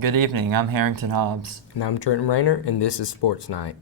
Good evening, I'm Herrington Hobbs. And I'm Trenton Rayner, and this is Sports Night.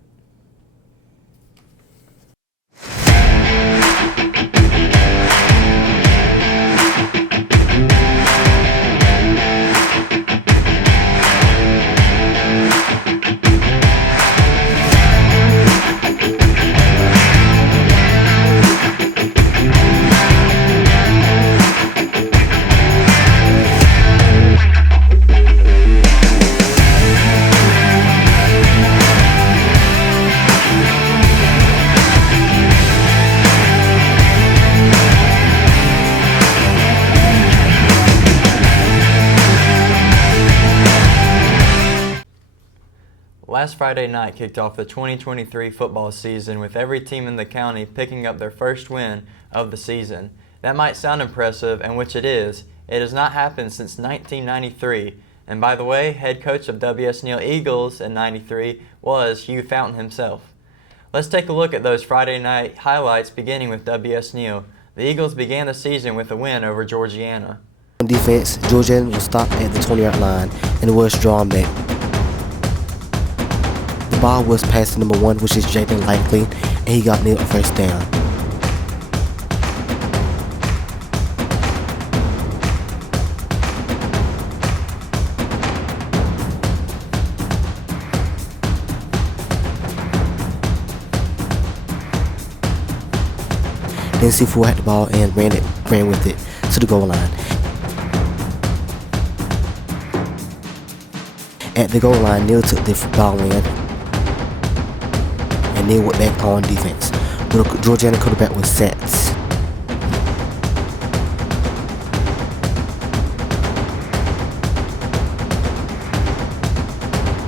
Last Friday night kicked off the 2023 football season with every team in the county picking up their first win of the season. That might sound impressive, and which it is. It has not happened since 1993. And by the way, head coach of WS Neal Eagles in 93 was Hugh Fountain himself. Let's take a look at those Friday night highlights beginning with WS Neal. The Eagles began the season with a win over Georgiana. On defense, Georgiana was stopped at the 20-yard line and was drawn back. The ball was passed to number 1, which is Jaden Likely, and he got Neal a first down. Then C4 had the ball and ran with it to the goal line. At the goal line, Neal took the ball in, and Neal went back on defense. The Georgiana quarterback was set.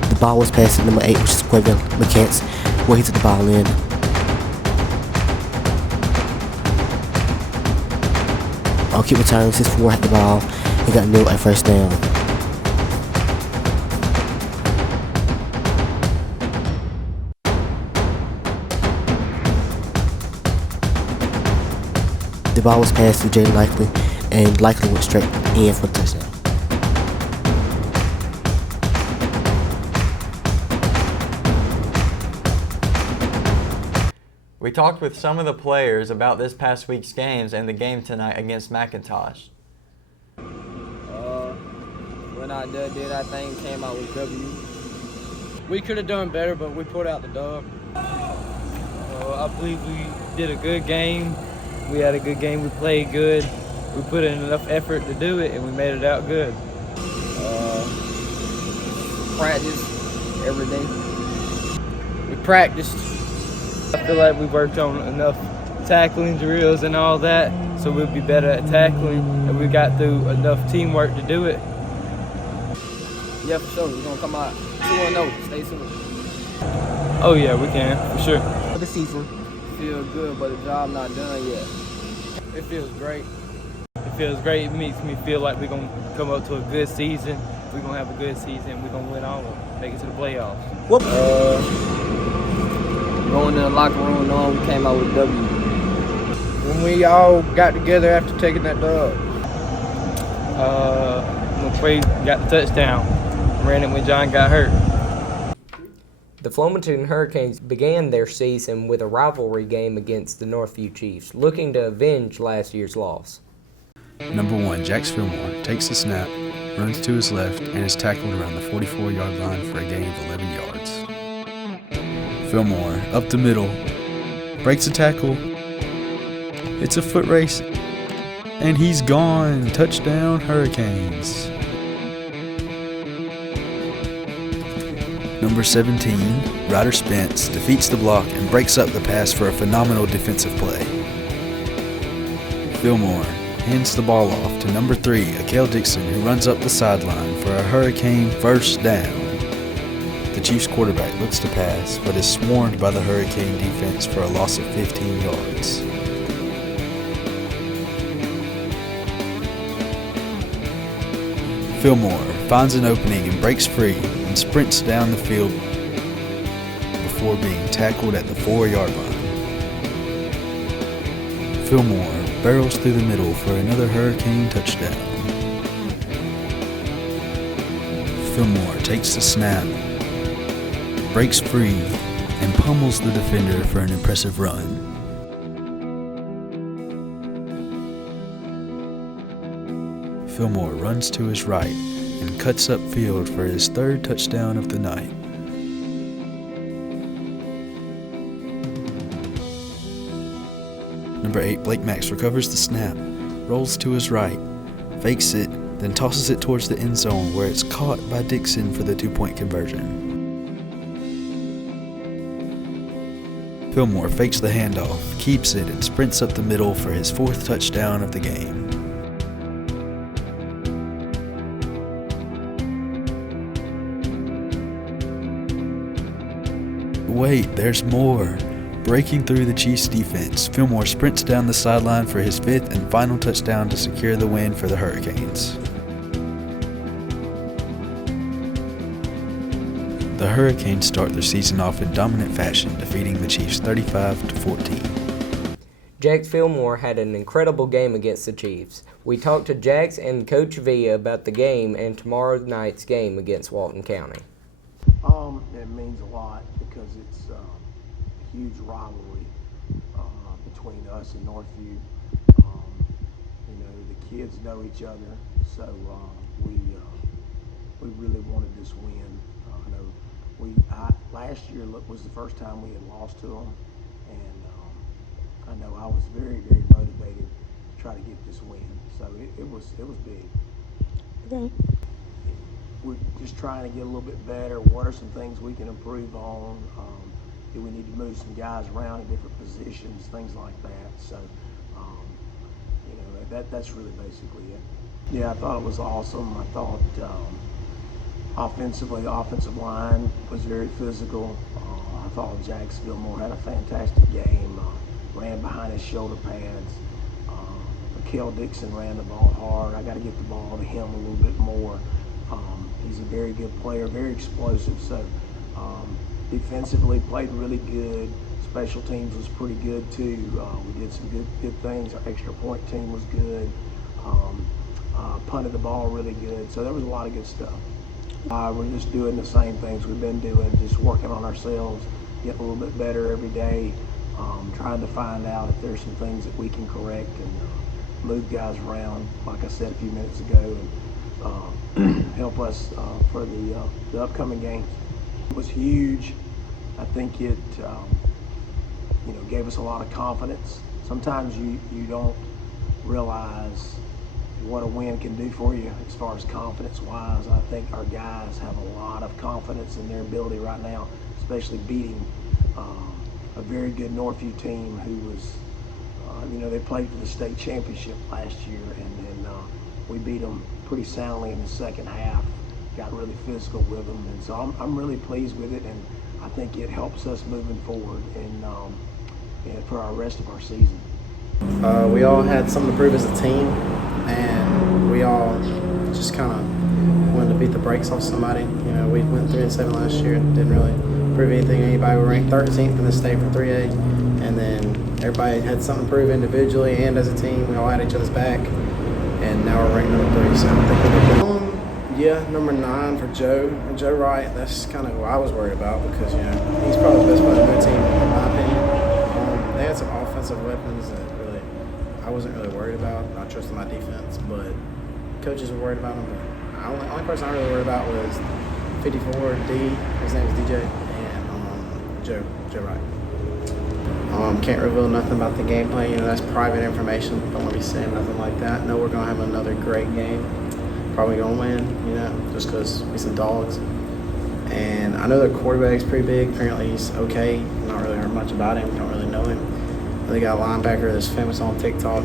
The ball was passed to number 8, which is Quavion McCants, where he took the ball in. On kick return, 6-4 had the ball and got Neal at first down. The ball was passed to Jaden Likely, and Likely went straight in for the touchdown. We talked with some of the players about this past week's games and the game tonight against McIntosh. When I did our thing, came out with W. We could have done better, but we pulled out the dub. I believe we did a good game. We had a good game. We played good. We put in enough effort to do it, and we made it out good. Practice every day. We practiced. I feel like we worked on enough tackling drills and all that, so we'll be better at tackling, and we got through enough teamwork to do it. Yeah, for sure. We're going to come out 2-0. Stay tuned. Oh, yeah, we can, for sure. For the season, Feel good, but the job not done yet. It feels great. It feels great. It makes me feel like we're going to come up to a good season. We're going to have a good season. We're going to win all of them, make it to the playoffs. Going in the locker room knowing we came out with W. When we all got together after taking that dub. When Quay got the touchdown, ran it when John got hurt. The Flomaton Hurricanes began their season with a rivalry game against the Northview Chiefs, looking to avenge last year's loss. Number 1, Jax Fillmore takes the snap, runs to his left, and is tackled around the 44-yard line for a gain of 11 yards. Fillmore, up the middle, breaks a tackle. It's a foot race, and he's gone. Touchdown, Hurricanes. Number 17, Ryder Spence defeats the block and breaks up the pass for a phenomenal defensive play. Fillmore hands the ball off to number 3, Akale Dixon, who runs up the sideline for a Hurricane first down. The Chiefs quarterback looks to pass, but is swarmed by the Hurricane defense for a loss of 15 yards. Fillmore finds an opening and breaks free and sprints down the field before being tackled at the 4-yard line. Fillmore barrels through the middle for another Hurricane touchdown. Fillmore takes the snap, breaks free, and pummels the defender for an impressive run. Fillmore runs to his right and cuts upfield for his third touchdown of the night. Number 8, Blake Max recovers the snap, rolls to his right, fakes it, then tosses it towards the end zone where it's caught by Dixon for the 2-point conversion. Fillmore fakes the handoff, keeps it, and sprints up the middle for his 4th touchdown of the game. Wait, there's more. Breaking through the Chiefs' defense, Fillmore sprints down the sideline for his 5th and final touchdown to secure the win for the Hurricanes. The Hurricanes start their season off in dominant fashion, defeating the Chiefs 35-14. Jax Fillmore had an incredible game against the Chiefs. We talked to Jax and Coach V about the game and tomorrow night's game against Walton County. It means a lot because it's a huge rivalry between us and Northview. The kids know each other, so we really wanted this win. Last year was the first time we had lost to them, and I know I was very, very motivated to try to get this win. So it was big. Okay. We're just trying to get a little bit better. What are some things we can improve on? Do we need to move some guys around in different positions, things like that? So, that's really basically it. Yeah, I thought it was awesome. I thought offensively, the offensive line was very physical. I thought Jax Fillmore had a fantastic game. Ran behind his shoulder pads. Mikael Dixon ran the ball hard. I got to get the ball to him a little bit more. He's a very good player, very explosive. So defensively played really good. Special teams was pretty good too. We did some good things. Our extra point team was good. Punted the ball really good. So there was a lot of good stuff. We're just doing the same things we've been doing, just working on ourselves, getting a little bit better every day, trying to find out if there's some things that we can correct and move guys around, like I said a few minutes ago, and help us for the upcoming games. It was huge. I think it gave us a lot of confidence. Sometimes you don't realize what a win can do for you as far as confidence-wise. I think our guys have a lot of confidence in their ability right now, especially beating a very good Northview team who was, they played for the state championship last year, and then we beat them pretty soundly in the second half, got really physical with them, and so I'm really pleased with it, and I think it helps us moving forward and for our rest of our season. We all had something to prove as a team, and we all just kind of wanted to beat the brakes off somebody. We went 3-7 last year and didn't really prove anything to anybody. We ranked 13th in the state for 3A, and then everybody had something to prove individually and as a team. We all had each other's back, and now we're ranked number 3. So I think we're good. Number 9 for Joe Wright. That's kind of who I was worried about because he's probably the best player on their team in my opinion. They had some offensive weapons that really I wasn't really worried about. I trusted my defense, but coaches were worried about them. But the only person I really worried about was 54D. His name is DJ, and Joe Wright. Can't reveal nothing about the game plan. That's private information. Don't want to be saying nothing like that. No, we're gonna have another great game. Probably gonna win. Just because we're some dogs. And I know their quarterback's pretty big. Apparently he's okay. Not really heard much about him. Don't really know him. They got a linebacker that's famous on TikTok.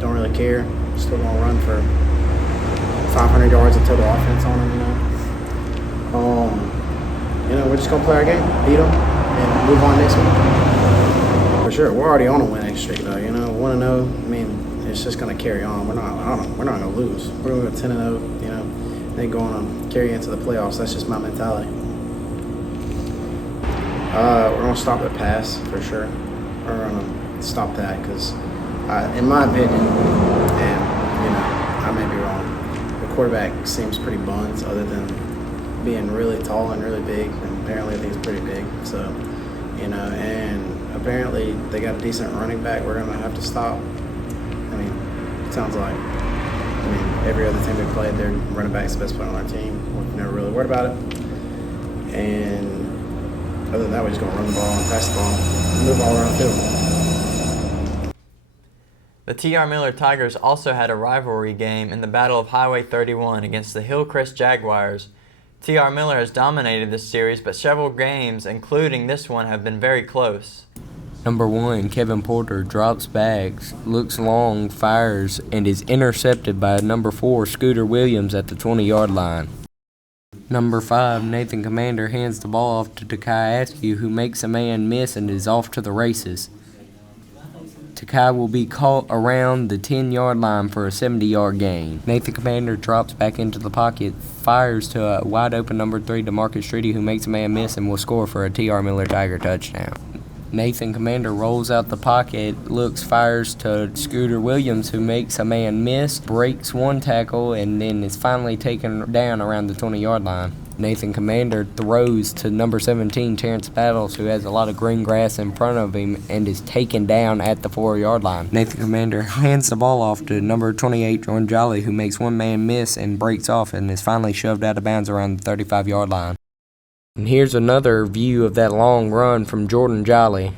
Don't really care. Still gonna run for 500 yards of total offense on him. We're just gonna play our game, beat them, and move on next week. For sure, we're already on a winning streak though. 1-0. It's just gonna carry on. We're not gonna lose. We're gonna go 10-0. Then going to carry into the playoffs. That's just my mentality. We're gonna stop the pass for sure. We're gonna stop that because, in my opinion, and I may be wrong, the quarterback seems pretty buns other than being really tall and really big, and apparently he's pretty big. So, and apparently they got a decent running back we're going to have to stop. I mean, it sounds like, every other team we played, their running back's the best player on our team. We've never really worried about it. And other than that, we're just going to run the ball and pass the ball and move all around the field. The TR Miller Tigers also had a rivalry game in the Battle of Highway 31 against the Hillcrest Jaguars. TR Miller has dominated this series, but several games, including this one, have been very close. Number 1, Kevin Porter drops back, looks long, fires, and is intercepted by number 4, Scooter Williams at the 20-yard line. Number 5, Nathan Commander hands the ball off to Takai Askew, who makes a man miss and is off to the races. Takai will be caught around the 10-yard line for a 70-yard gain. Nathan Commander drops back into the pocket, fires to a wide-open number 3, DeMarcus Streety, who makes a man miss and will score for a TR Miller Tiger touchdown. Nathan Commander rolls out the pocket, looks, fires to Scooter Williams, who makes a man miss, breaks one tackle, and then is finally taken down around the 20-yard line. Nathan Commander throws to number 17, Terrence Battles, who has a lot of green grass in front of him and is taken down at the 4-yard line. Nathan Commander hands the ball off to number 28, Jordan Jolly, who makes one man miss and breaks off and is finally shoved out of bounds around the 35-yard line. And here's another view of that long run from Jordan Jolly.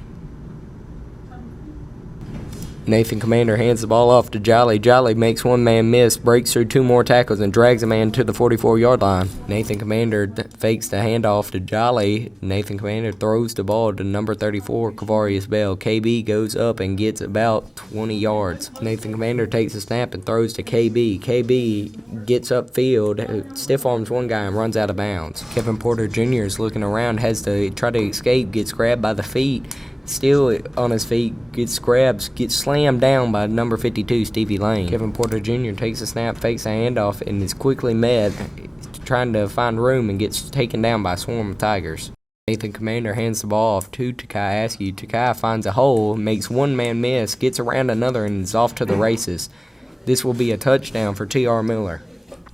Nathan Commander hands the ball off to Jolly. Jolly makes one man miss, breaks through 2 more tackles, and drags a man to the 44-yard line. Nathan Commander fakes the handoff to Jolly. Nathan Commander throws the ball to number 34, Kavarius Bell. KB goes up and gets about 20 yards. Nathan Commander takes a snap and throws to KB. KB gets upfield, stiff arms one guy, and runs out of bounds. Kevin Porter Jr. is looking around, has to try to escape, gets grabbed by the feet. Still on his feet, gets slammed down by number 52, Stevie Lane. Kevin Porter Jr. takes a snap, fakes a handoff, and is quickly met, trying to find room, and gets taken down by a swarm of Tigers. Nathan Commander hands the ball off to Takai Askew. Takai finds a hole, makes one man miss, gets around another, and is off to the races. This will be a touchdown for TR Miller.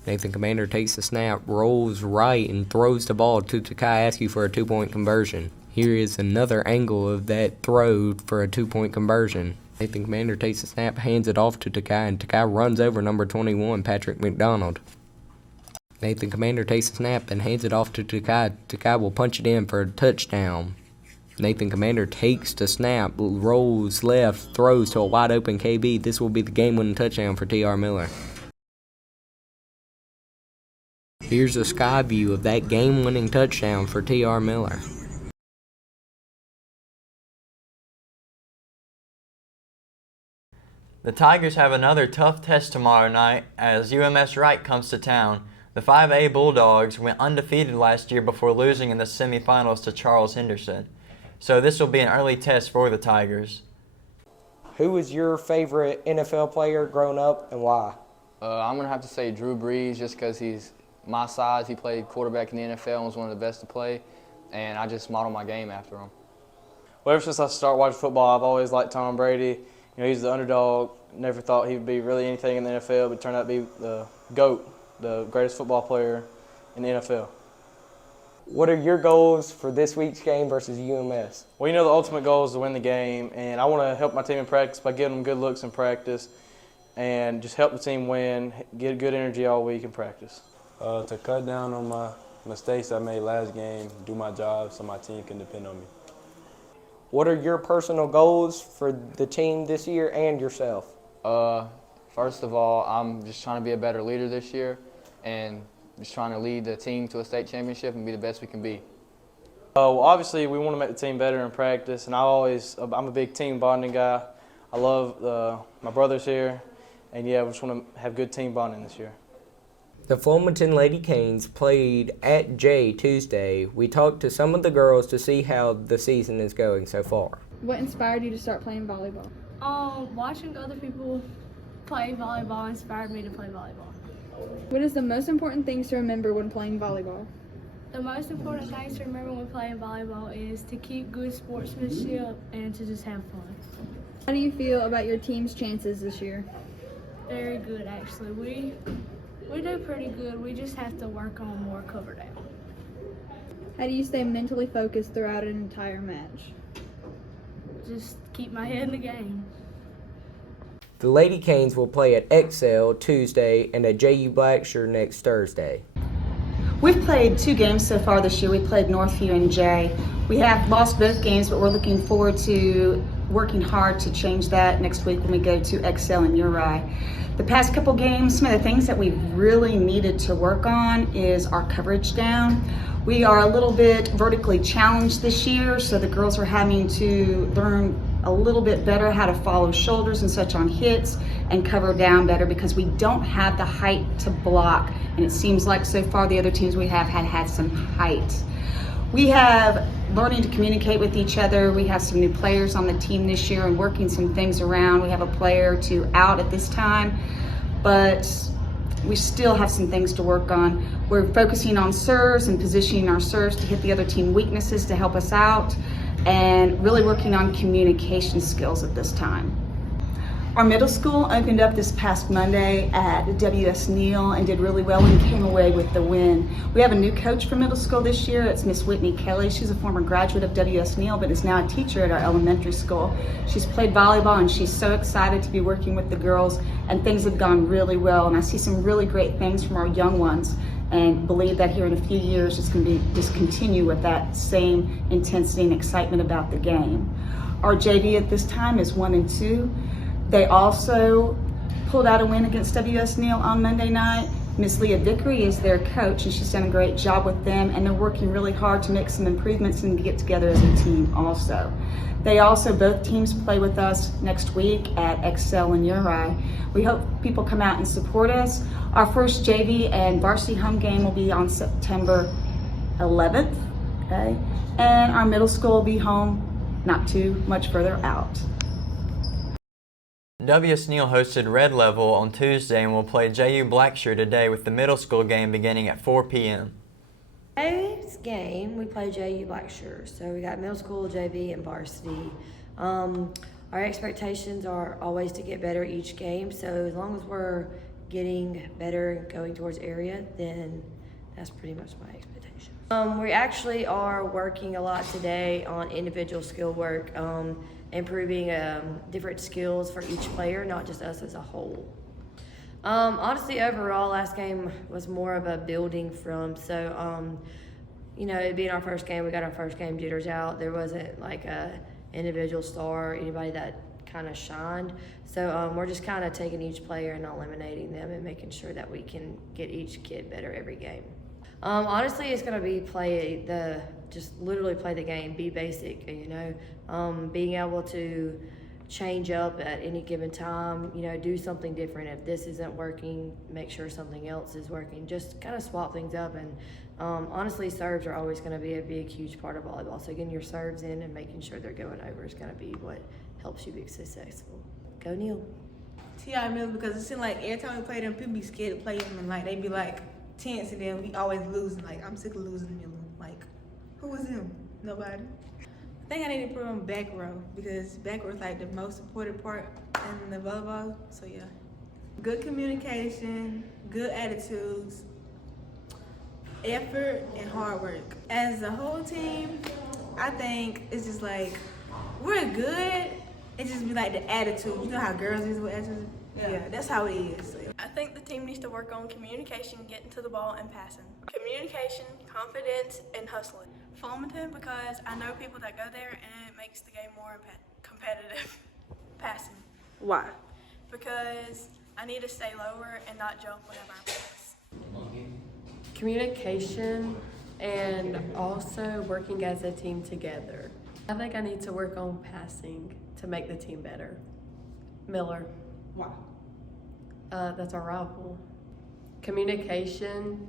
Nathan Commander takes the snap, rolls right, and throws the ball to Takai Askew for a 2-point conversion. Here is another angle of that throw for a 2-point conversion. Nathan Commander takes the snap, hands it off to Takai, and Takai runs over number 21, Patrick McDonald. Nathan Commander takes the snap and hands it off to Takai. Takai will punch it in for a touchdown. Nathan Commander takes the snap, rolls left, throws to a wide-open KB. This will be the game-winning touchdown for TR Miller. Here's a sky view of that game-winning touchdown for TR Miller. The Tigers have another tough test tomorrow night as UMS Wright comes to town. The 5A Bulldogs went undefeated last year before losing in the semifinals to Charles Henderson. So this will be an early test for the Tigers. Who was your favorite NFL player growing up and why? I'm going to have to say Drew Brees just because he's my size. He played quarterback in the NFL and was one of the best to play, and I just modeled my game after him. Well, ever since I started watching football, I've always liked Tom Brady. You know, he's the underdog. Never thought he would be really anything in the NFL, but turned out to be the GOAT, the greatest football player in the NFL. What are your goals for this week's game versus UMS? Well, you know, the ultimate goal is to win the game, and I want to help my team in practice by giving them good looks in practice and just help the team win, get good energy all week in practice. To cut down on my mistakes I made last game, do my job so my team can depend on me. What are your personal goals for the team this year and yourself? First of all, I'm just trying to be a better leader this year and just trying to lead the team to a state championship and be the best we can be. Well, obviously, we want to make the team better in practice, and I'm a big team bonding guy. I love my brothers here, and yeah, we just want to have good team bonding this year. The Flomaton Lady Canes played at Jay Tuesday. We talked to some of the girls to see how the season is going so far. What inspired you to start playing volleyball? Watching other people play volleyball inspired me to play volleyball. What is the most important things to remember when playing volleyball? The most important things to remember when playing volleyball is to keep good sportsmanship and to just have fun. How do you feel about your team's chances this year? Very good, actually. We do pretty good. We just have to work on more cover down. How do you stay mentally focused throughout an entire match? Just keep my head in the game. The Lady Canes will play at Excel Tuesday and at JU Blackshear next Thursday. We've played 2 games so far this year. We played Northview and Jay. We have lost both games, but we're looking forward to working hard to change that next week when we go to Excel and Uri. The past couple games, some of the things that we really needed to work on is our coverage down. We are a little bit vertically challenged this year, so the girls are having to learn a little bit better how to follow shoulders and such on hits and cover down better because we don't have the height to block. And it seems like so far the other teams we have had some height. We have learning to communicate with each other. We have some new players on the team this year and working some things around. We have a player or 2 out at this time, but we still have some things to work on. We're focusing on serves and positioning our serves to hit the other team weaknesses to help us out, and really working on communication skills at this time. Our middle school opened up this past Monday at WS Neal and did really well and came away with the win. We have a new coach for middle school this year. It's Miss Whitney Kelly. She's a former graduate of WS Neal, but is now a teacher at our elementary school. She's played volleyball and she's so excited to be working with the girls, and things have gone really well. And I see some really great things from our young ones, and believe that here in a few years it's going to be just continue with that same intensity and excitement about the game. Our JV at this time is 1-2. They also pulled out a win against WS Neal on Monday night. Miss Leah Vickery is their coach, and she's done a great job with them, and they're working really hard to make some improvements and get together as a team also. They also, both teams play with us next week at Excel and Uri. We hope people come out and support us. Our first JV and varsity home game will be on September 11th, okay? And our middle school will be home not too much further out. WS Neal hosted Red Level on Tuesday and will play JU Blackshear today with the middle school game beginning at 4 p.m. Today's game, we play JU Blackshear. So we got middle school, JV, and varsity. Our expectations are always to get better each game. So as long as we're getting better and going towards area, then that's pretty much my expectation. We actually are working a lot today on individual skill work. Improving different skills for each player, not just us as a whole. Honestly, overall, last game was more of a building from. So, it being our first game, we got our first game jitters out. There wasn't like a individual star or anybody that kind of shined. So we're just kind of taking each player and eliminating them and making sure that we can get each kid better every game. Honestly, it's going to be just literally play the game, be basic, being able to change up at any given time, do something different. If this isn't working, make sure something else is working. Just kind of swap things up. And honestly, serves are always going to be a big, huge part of volleyball. So getting your serves in and making sure they're going over is going to be what helps you be successful. Go Neal. TR Miller, because it seems like every time we play them, people be scared to play them, and they be tense, and then we always losing. I'm sick of losing Miller. Who was him? Nobody. I think I need to put on back row, because back row is the most important part in the volleyball. So yeah, good communication, good attitudes, effort, and hard work. As a whole team, I think it's just we're good. It just be the attitude. You know how girls is with attitude? Yeah, that's how it is. I think the team needs to work on communication, getting to the ball, and passing. Communication, confidence, and hustling. Flomaton, because I know people that go there and it makes the game more competitive. Passing. Why? Because I need to stay lower and not jump whenever I pass. Communication and also working as a team together. I think I need to work on passing to make the team better. Miller. Why? That's our rival. Communication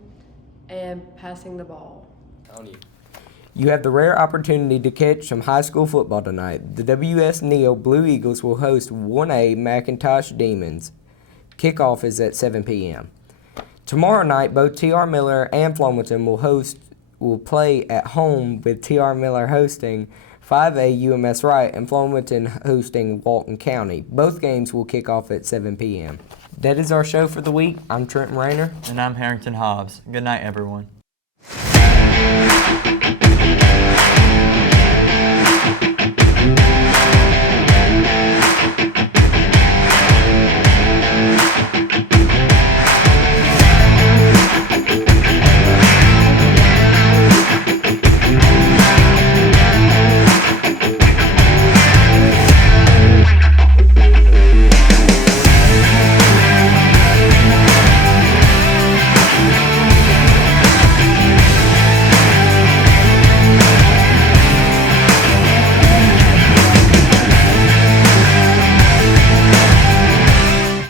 and passing the ball. Tony. You have the rare opportunity to catch some high school football tonight. The WS Neal Blue Eagles will host 1A McIntosh Demons. Kickoff is at 7 p.m. Tomorrow night, both TR Miller and Flomaton will play at home, with TR Miller hosting 5A UMS Wright and Flomaton hosting Walton County. Both games will kick off at 7 p.m. That is our show for the week. I'm Trenton Rayner. And I'm Herrington Hobbs. Good night, everyone.